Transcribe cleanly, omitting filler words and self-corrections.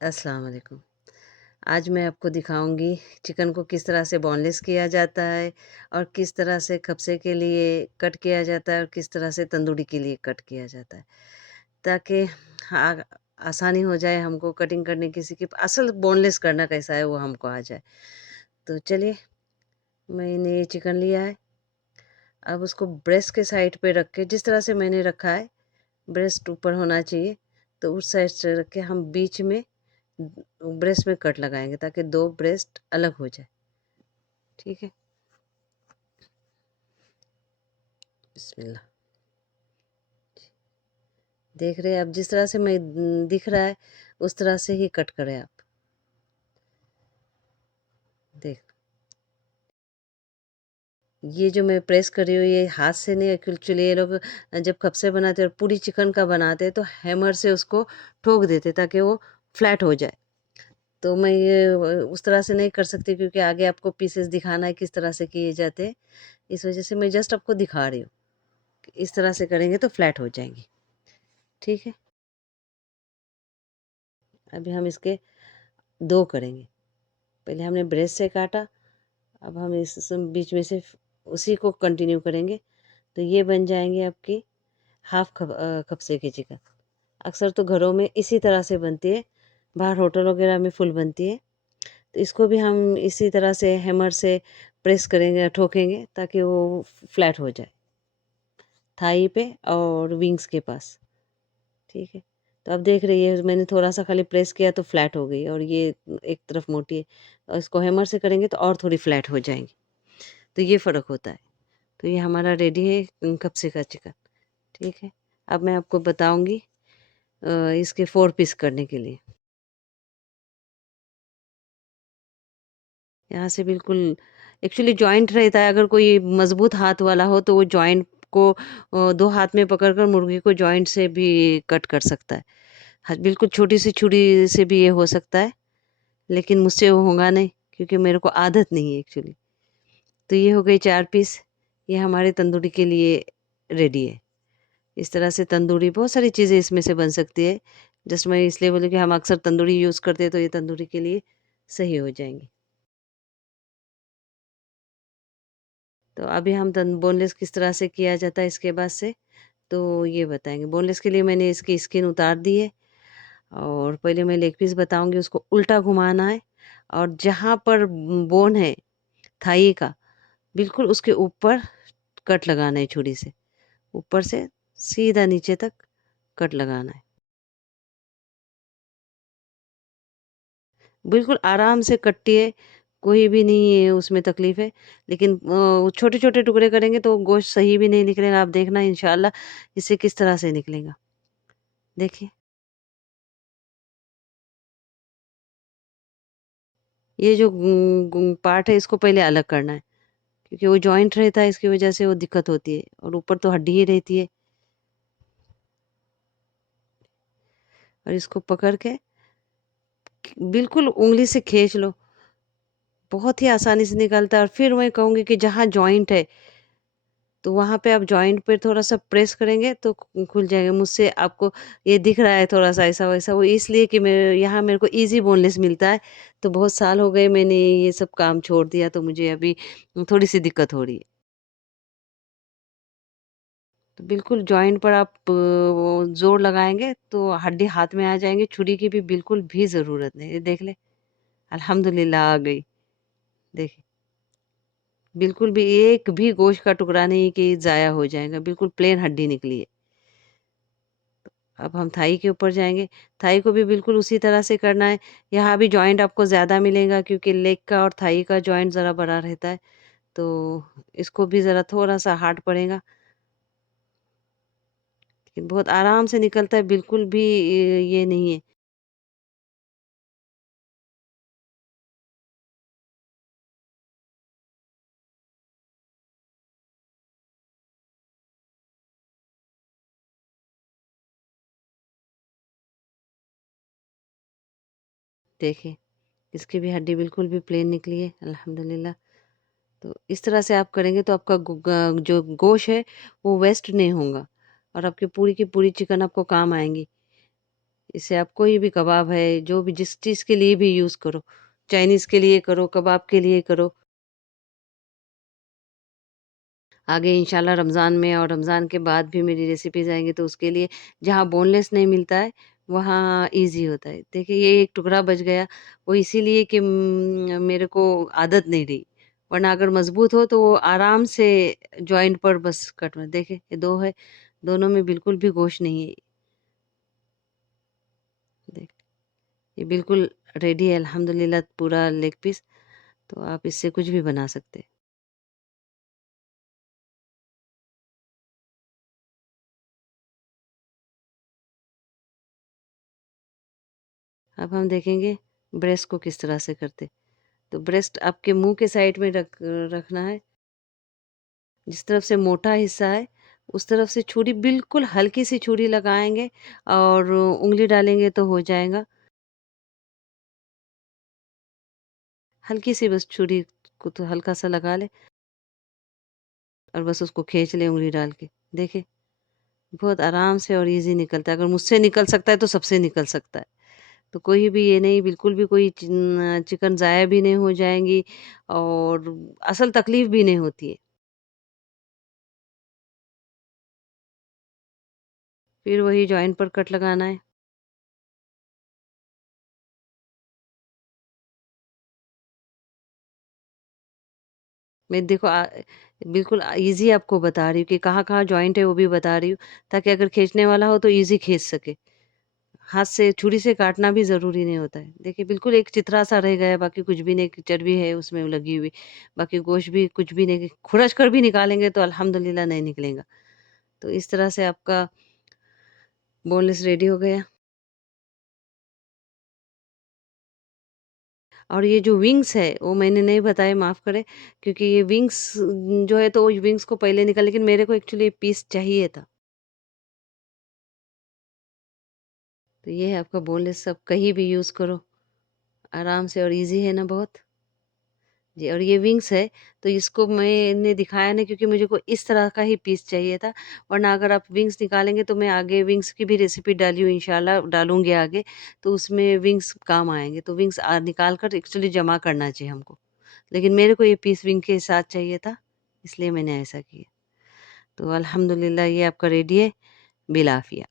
अस्सलाम वालेकुम। आज मैं आपको दिखाऊंगी चिकन को किस तरह से बोनलेस किया जाता है और किस तरह से कब्जे के लिए कट किया जाता है और किस तरह से तंदूरी के लिए कट किया जाता है, ताकि हाँ, आसानी हो जाए हमको कटिंग करने की, कि असल बोनलेस करना कैसा है वो हमको आ जाए। तो चलिए, मैंने ये चिकन लिया है। अब उसको ब्रेस्ट के साइड पे रख के, जिस तरह से मैंने रखा है, ब्रेस्ट ऊपर होना चाहिए, तो उस साइड से रख के हम बीच में ब्रेस्ट में कट लगाएंगे ताकि दो ब्रेस्ट अलग हो जाए। ठीक है, बिस्मिल्लाह। देख रहे हैं आप, जिस तरह से मैं दिख रहा है उस तरह से ही कट करें आप। देख, ये जो मैं प्रेस कर रही हूँ ये हाथ से नहीं, एक्चुअली ये लोग जब कब्से बनाते हैं और पूरी चिकन का बनाते हैं तो हैमर से उसको ठोक देते ताकि वो फ्लैट हो जाए। तो मैं ये उस तरह से नहीं कर सकती क्योंकि आगे आपको पीसेस दिखाना है किस तरह से किए जाते हैं। इस वजह से मैं जस्ट आपको दिखा रही हूँ कि इस तरह से करेंगे तो फ्लैट हो जाएंगी। ठीक है, अभी हम इसके दो करेंगे। पहले हमने ब्रेस्ट से काटा, अब हम इस बीच में से उसी को कंटिन्यू करेंगे, तो ये बन जाएंगे आपकी हाफ कप्से की चिकन। अक्सर तो घरों में इसी तरह से बनती है, बाहर होटल वगैरह में फुल बनती है। तो इसको भी हम इसी तरह से हैमर से प्रेस करेंगे, ठोकेंगे ताकि वो फ्लैट हो जाए थाई पे और विंग्स के पास। ठीक है, तो अब देख रही है मैंने थोड़ा सा खाली प्रेस किया तो फ्लैट हो गई, और ये एक तरफ मोटी है, और इसको हैमर से करेंगे तो और थोड़ी फ्लैट हो जाएंगी। तो ये फ़र्क होता है। तो ये हमारा रेडी है कप्से का चिकन। ठीक है, अब मैं आपको बताऊंगी इसके 4 पीस करने के लिए। यहाँ से बिल्कुल एक्चुअली जॉइंट रहता है, अगर कोई मज़बूत हाथ वाला हो तो वो जॉइंट को 2 हाथ में पकड़कर मुर्गी को जॉइंट से भी कट कर सकता है। हाँ, बिल्कुल छोटी सी छुरी से भी ये हो सकता है, लेकिन मुझसे वो होगा नहीं क्योंकि मेरे को आदत नहीं है एक्चुअली। तो ये हो गई 4 पीस, ये हमारे तंदूरी के लिए रेडी है। इस तरह से तंदूरी बहुत सारी चीज़ें इसमें से बन सकती है। जस्ट मैं इसलिए बोली कि हम अक्सर तंदूरी यूज़ करते हैं तो ये तंदूरी के लिए सही हो जाएँगी। तो अभी हम तन बोनलेस किस तरह से किया जाता है इसके बाद से तो ये बताएँगे। बोनलेस के लिए मैंने इसकी स्किन उतार दी है, और पहले मैं लेग पीस बताऊँगी, उसको उल्टा घुमाना है और जहाँ पर बोन है थाई का, बिल्कुल उसके ऊपर कट लगाना है छुरी से। ऊपर से सीधा नीचे तक कट लगाना है। बिल्कुल आराम से कटिए, कोई भी नहीं है उसमें तकलीफ़ है। लेकिन छोटे-छोटे टुकड़े करेंगे तो गोश्त सही भी नहीं निकलेगा। आप देखना इंशाअल्लाह इससे किस तरह से निकलेगा। देखिए, ये जो पार्ट है इसको पहले अलग करना है क्योंकि वो जॉइंट रहता है, इसकी वज़ह से वो दिक्कत होती है, और ऊपर तो हड्डी ही रहती है। और इसको पकड़ के बिल्कुल उँगली से खींच लो, बहुत ही आसानी से निकलता है। और फिर मैं कहूँगी कि जहाँ जॉइंट है तो वहाँ पे आप जॉइंट पे थोड़ा-सा प्रेस करेंगे तो खुल जाएगा। मुझसे आपको ये दिख रहा है थोड़ा-सा ऐसा-वैसा, वो इसलिए कि मैं यहाँ मेरे को ईज़ी बोनलेस मिलता है, तो बहुत साल हो गए मैंने ये सब काम छोड़ दिया, तो मुझे अभी थोड़ी-सी दिक्कत हो रही है। तो बिल्कुल जॉइंट पर आप वो ज़ोर लगाएँगे तो हड्डी हाथ में आ जाएँगी, छुरी की भी बिल्कुल भी ज़रूरत नहीं। ये देख लें, अल्हम्दुलिल्लाह आ गई। देखिए, बिल्कुल भी एक भी गोश्त का टुकड़ा नहीं कि ज़ाया हो जाएगा, बिल्कुल प्लेन हड्डी निकली है। अब हम थाई के ऊपर जाएँगे। थाई को भी बिल्कुल उसी तरह से करना है। यहाँ भी जॉइंट आपको ज़्यादा मिलेगा क्योंकि लेग का और थाई का जॉइंट ज़रा बड़ा रहता है, तो इसको भी ज़रा थोड़ा-सा हार्ड पड़ेगा, लेकिन बहुत आराम से निकलता है, बिल्कुल भी ये नहीं है। देखिए, इसकी भी हड्डी बिल्कुल भी प्लेन निकली है, अल्हम्दुलिल्लाह। तो इस तरह से आप करेंगे तो आपका जो गोश्त है, वो वेस्ट नहीं होगा और आपकी पूरी की पूरी चिकन आपको काम आएँगी। इससे आप कोई भी कबाब है, जो भी जिस चीज़ के लिए भी यूज़ करो, चाइनीज़ के लिए करो, कबाब के लिए करो। आगे इंशाल्लाह रमज़ान में और रमज़ान के बाद भी मेरी रेसिपीज़ आएँगी तो उसके लिए जहाँ बोनलेस नहीं मिलता है, वहाँ ईज़ी होता है। देखिए ये एक टुकड़ा बच गया, वो इसीलिए कि मेरे को आदत नहीं रही, वरना अगर मज़बूत हो तो वो आराम से जॉइंट पर बस कट में देखिए ये 2 है, दोनों में बिल्कुल भी गोश्त नहीं है। देख ये बिल्कुल रेडी है अल्हम्दुलिल्लाह पूरा लेग पीस, तो आप इससे कुछ भी बना सकते हैं। अब हम देखेंगे ब्रेस्ट को किस तरह से करते। तो ब्रेस्ट आपके मुँह के साइड में रखना है। जिस तरफ से मोटा हिस्सा है, उस तरफ से छुरी बिल्कुल हल्की-सी छुरी लगाएँगे और उँगली डालेंगे तो हो जाएगा। हल्की-सी बस छुरी को तो हल्का-सा लगा लें और बस उसको खींच लें उँगली डाल के। देखिए, बहुत आराम से और ईज़ी निकलता है। अगर मुझसे निकल सकता है तो सबसे निकल सकता है। तो कोई भी ये नहीं बिल्कुल भी कोई चिकन ज़ाया भी नहीं हो जाएँगी और असल तकलीफ़ भी नहीं होती है। फिर वही जॉइंट पर कट लगाना है। मैं देखो बिल्कुल ईज़ी आपको बता रही हूँ कि कहाँ-कहाँ जॉइंट है वो भी बता रही हूँ, ताकि अगर खींचने वाला हो तो ईज़ी खींच सके। हाथ से छुरी से काटना भी ज़रूरी नहीं होता है। देखिए बिल्कुल एक चिथड़ा-सा रह गया है, बाकी कुछ भी नहीं, चर्बी है उसमें लगी हुई, बाकी गोश्त भी कुछ भी नहीं, खुरच कर भी निकालेंगे तो अल्हम्दुलिल्लाह नहीं निकलेगा। तो इस तरह से आपका बोनलेस रेडी हो गया। और ये जो विंग्स है, वो मैंने नहीं बताए माफ़ करें, क्योंकि ये विंग्स जो है तो वो विंग्स को पहले लेकिन मेरे को एक्चुअली पीस चाहिए था। तो ये है आपका बोनलेस, आप कहीं भी यूज़ करो, आराम से और ईज़ी है ना बहुत। जी, और ये विंग्स है, तो इसको मैंने दिखाया नहीं क्योंकि मुझे को इस तरह का ही पीस चाहिए था, वरना अगर आप विंग्स निकालेंगे तो मैं आगे विंग्स की भी रेसिपी डाली हूँ इंशाल्लाह डालूँगी आगे, तो उसमें विंग्स काम आएँगे। तो विंग्स निकाल कर एक्चुअली जमा करना चाहिए हमको। लेकिन मेरे को ये पीस विंग के साथ चाहिए था, इसलिए मैंने ऐसा किया। तो अल्हम्दुलिल्लाह ये आपका रेडी है, बिल आफ़िया।